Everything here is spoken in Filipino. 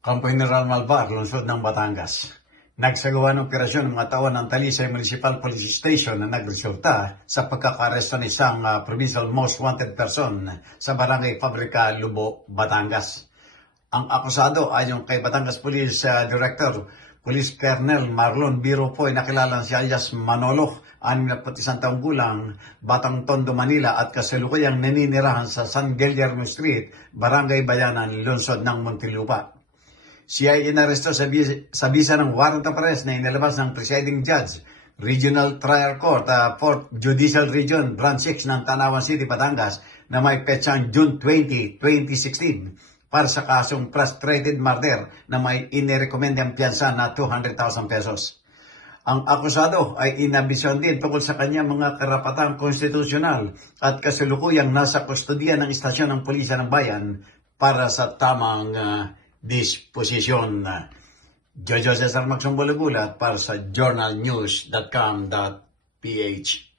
Kampo General Malvar, lungsod ng Batangas. Nagsagawa ng operasyon ng mga tauhan ng Talisay Municipal Police Station na nagresulta sa pagkakaresto ng isang provincial most wanted person sa Barangay Fabrica, Lubo, Batangas. Ang akusado ay yung kay Batangas Police Director, Police Colonel Marlon Biro po ay nakilala si alias Manolo, 61 taong gulang, Batang Tondo, Manila at kasalukuyang naninirahan sa San Guillermo Street, Barangay Bayanan, lungsod ng Muntinlupa. Siya ay inaresto sa bisa ng warrant of arrest na inilabas ng presiding judge, Regional Trial Court, 4th Judicial Region, Branch 6 ng Tanawan City, Batangas, na may petsang June 20, 2016 para sa kasong frustrated murder na may inirekomendang piyansa na 200,000 pesos. Ang akusado ay inabisyon din tungkol sa kanyang mga karapatang konstitusyonal at kasalukuyang nasa kustodiya ng istasyon ng pulisya ng bayan para sa tamang disposisyon. Jojo Cesar Magsumbolo Gulat para sa journalnews.com.ph.